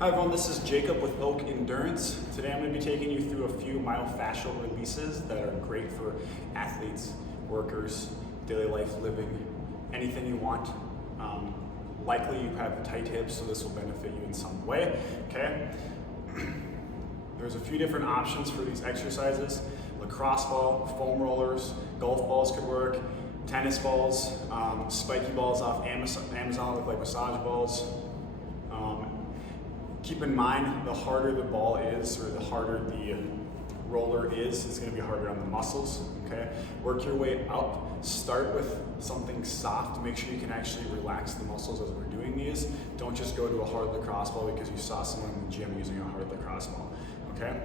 Hi everyone, this is Jacob with Oak Endurance. Today I'm going to be taking you through a few myofascial releases that are great for athletes, workers, daily life living, anything you want. Likely you have tight hips, so this will benefit you in some way, okay? There's a few different options for these exercises. Lacrosse ball, foam rollers, golf balls could work, tennis balls, spiky balls off Amazon look like massage balls. Keep in mind, the harder the ball is, or the harder the roller is, it's going to be harder on the muscles, okay? Work your way up. Start with something soft. Make sure you can actually relax the muscles as we're doing these. Don't just go to a hard lacrosse ball because you saw someone in the gym using a hard lacrosse ball, okay?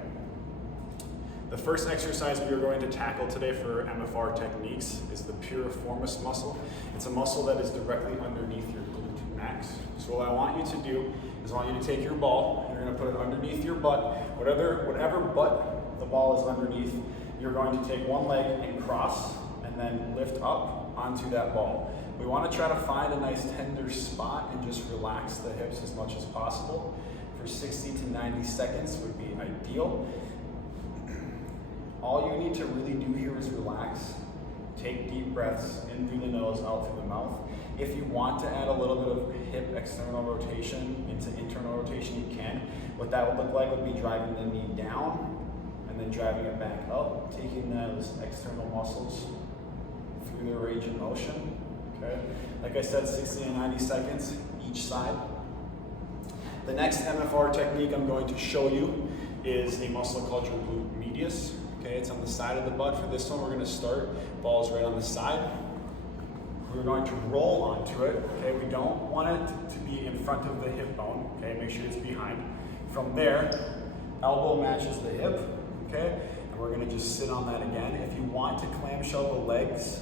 The first exercise we are going to tackle today for MFR techniques is the Piriformis muscle. It's a muscle that is directly underneath your glute max. So what I want you to do is I want you to take your ball and you're going to put it underneath your butt. Whatever butt the ball is underneath, you're going to take one leg and cross and then lift up onto that ball. We want to try to find a nice tender spot and just relax the hips as much as possible. For 60 to 90 seconds would be ideal. All you need to really do here is relax. Take deep breaths in through the nose, out through the mouth. If you want to add a little bit of hip external rotation into internal rotation, you can. What that would look like would be driving the knee down and then driving it back up, taking those external muscles through their range of motion. Okay. Like I said, 60 to 90 seconds each side. The next MFR technique I'm going to show you is a muscle called your glute medius. Okay, it's on the side of the butt. For this one, we're going to start. Ball's right on the side. We're going to roll onto it. Okay, we don't want it to be in front of the hip bone. Okay, make sure it's behind. From there, elbow matches the hip. Okay, and we're going to just sit on that again. If you want to clamshell the legs,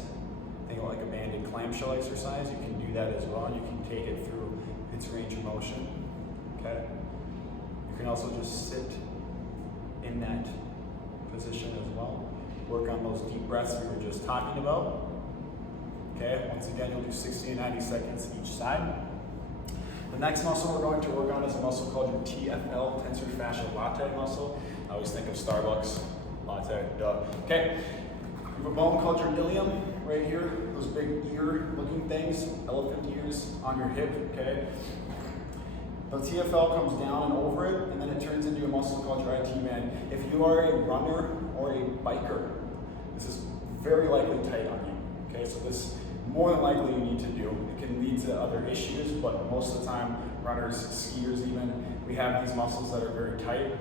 think like a banded clamshell exercise, you can do that as well. You can take it through its range of motion. Okay, you can also just sit in that position as well. Work on those deep breaths we were just talking about. Okay, once again, you'll do 60 to 90 seconds each side. The next muscle we're going to work on is a muscle called your TFL, tensor fascial latte muscle. I always think of Starbucks, latte, duh. Okay, we have a bone called your ilium right here, those big ear looking things, elephant ears on your hip, okay? The TFL comes down and over it, and then it turns into a muscle called your IT band. If you are a runner or a biker, this is very likely tight on you. Okay, so this more than likely you need to do. It can lead to other issues, but most of the time, runners, skiers even, we have these muscles that are very tight.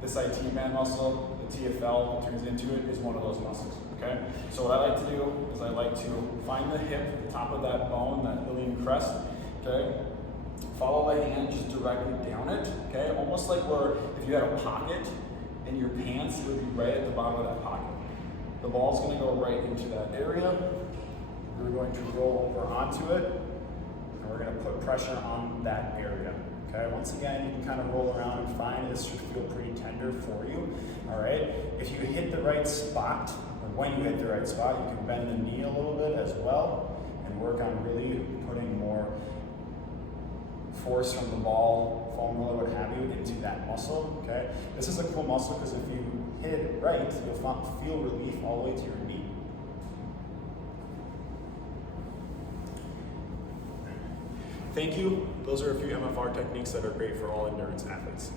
This IT band muscle, the TFL turns into it, is one of those muscles. Okay, so what I like to do is I like to find the hip, the top of that bone, that ilium crest. Okay. Follow the hand just directly down it, okay? Almost like where if you had a pocket in your pants, it would be right at the bottom of that pocket. The ball's gonna go right into that area. We're going to roll over onto it, and we're gonna put pressure on that area, okay? Once again, you can kind of roll around and find this should feel pretty tender for you, all right? If you hit the right spot, or when you hit the right spot, you can bend the knee a little bit as well, and work on really putting more force from the ball, foam roller, what have you, into that muscle, okay? This is a cool muscle because if you hit it right, you'll feel relief all the way to your knee. Thank you. Those are a few MFR techniques that are great for all endurance athletes.